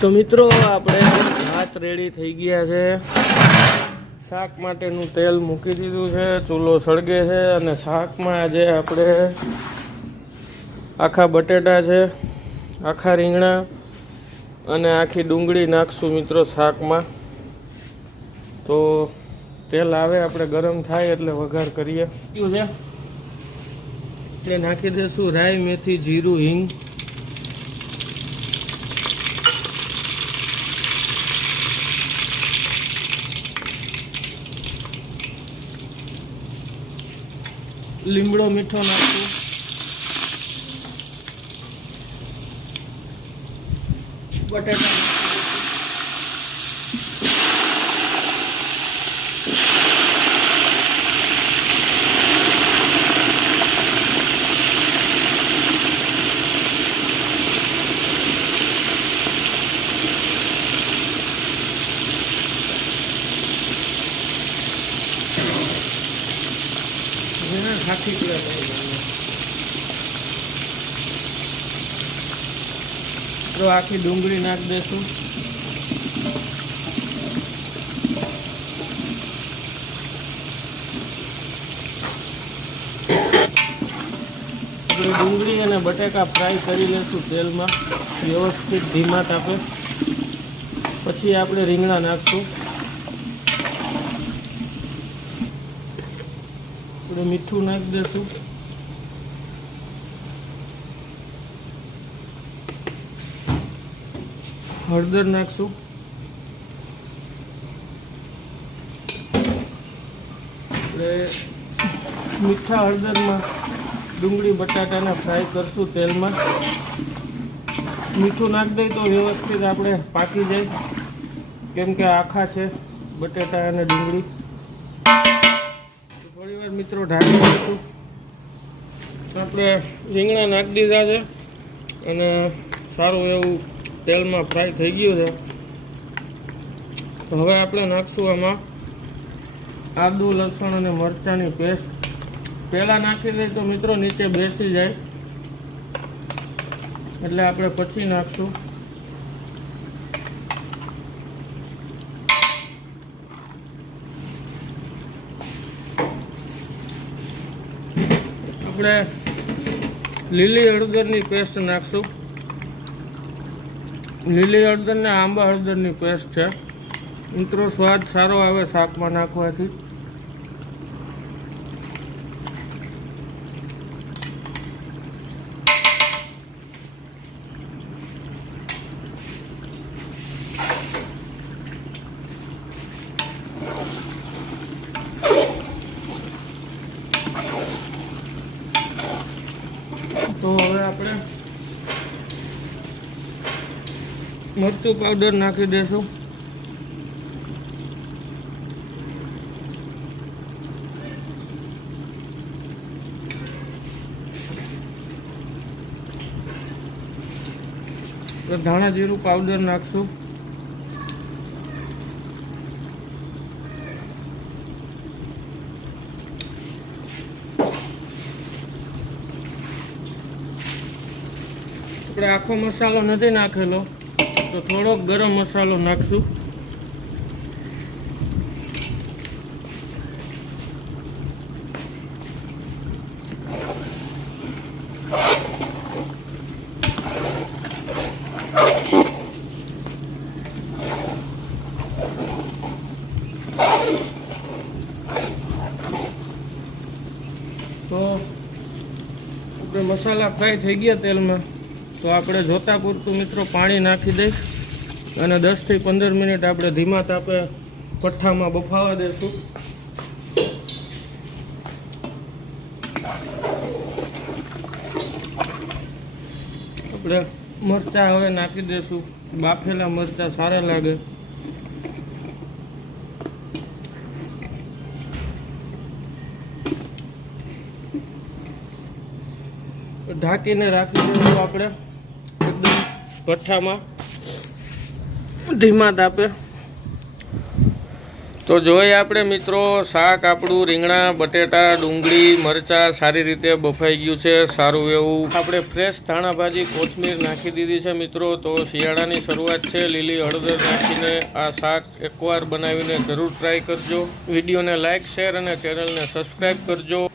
તો મિત્રો આપણે ભાત રેડી થઈ ગયા છે। શાક માટેનું તેલ મૂકી દીધું છે, ચૂલો સળગે છે અને શાકમાં આજે આપણે આખા બટેટા છે, આખા રીંગણા અને આખી ડુંગળી નાખશું મિત્રો શાકમાં। તો તેલ આવે આપણે ગરમ થાય એટલે વઘાર કરીએ છે એટલે નાખી દઈશું રાઈ, મેથી, જીરું, હિંગ। લીમડો મીઠો નાખશું, બટેટા ખાખી તો આખી ડુંગળી નાખી દઈશું। ડુંગળી અને બટેકા ફ્રાય કરી લઈશું તેલમાં વ્યવસ્થિત ધીમા તાપે। પછી આપણે રીંગણા નાખશું, મીઠું નાખી દઈશું, હળદર નાખશું, એટલે મીઠા હળદરમાં ડુંગળી બટાટાને ફ્રાય કરશું તેલમાં। મીઠું નાખી દઈએ તો વ્યવસ્થિત આપણે પાકી જાય, કેમ કે આખા છે બટેટા અને ડુંગળી। થોડી વાર મિત્રો ઢાંકી દઈશું। આપણે રીંગણા નાખી દીધા છે અને સારું એવું તેલમાં ફ્રાય થઈ ગયું છે। હવે આપણે નાખશું આમાં આદુ, લસણ અને મરચાંની પેસ્ટ। પહેલાં નાખી દઈએ તો મિત્રો નીચે બેસી જાય, એટલે આપણે પછી નાખશું। આપણે લીલી હળદરની પેસ્ટ નાખશું। લીલી હળદર ને આંબા હળદરની પેસ્ટ છે મિત્રો, સ્વાદ સારો આવે શાકમાં નાખવાથી। તો હવે આપણે મરચું પાવડર નાખી દઈશું, ધાણા જીરું પાવડર નાખશું, આપણે આખો મસાલો નથી નાખેલો તો થોડોક ગરમ મસાલો નાખશું। તો આપણે મસાલા ફ્રાય થઈ ગયા તેલમાં, તો આપણે જોતા પૂરતું મિત્રો પાણી નાખી દઈશ અને 10 થી 15 મિનિટ આપણે ધીમા તાપે પઠ્ઠામાં બફાવા દઈશું। આપણે મરચાં હવે નાખી દઈશું, બાફેલા મરચાં સારા લાગે। ઢાંકીને રાખી દઈશું આપણે એકદમ ભઠ્ઠામાં ધીમા તાપે। તો જોઈએ આપણે મિત્રો શાક આપણું રીંગણા બટેટા ડુંગળી મરચાં સારી રીતે બફાઈ ગયું છે સારું એવું આપણે ફ્રેશ ધાણા ભાજી કોથમીર નાખી દીધી છે મિત્રો તો શિયાળાની શરૂઆત છે લીલી હળદર નાખીને આ શાક એકવાર બનાવીને જરૂર ટ્રાય કરજો વિડીયોને લાઇક શેર અને ચેનલને સબસ્ક્રાઈબ કરજો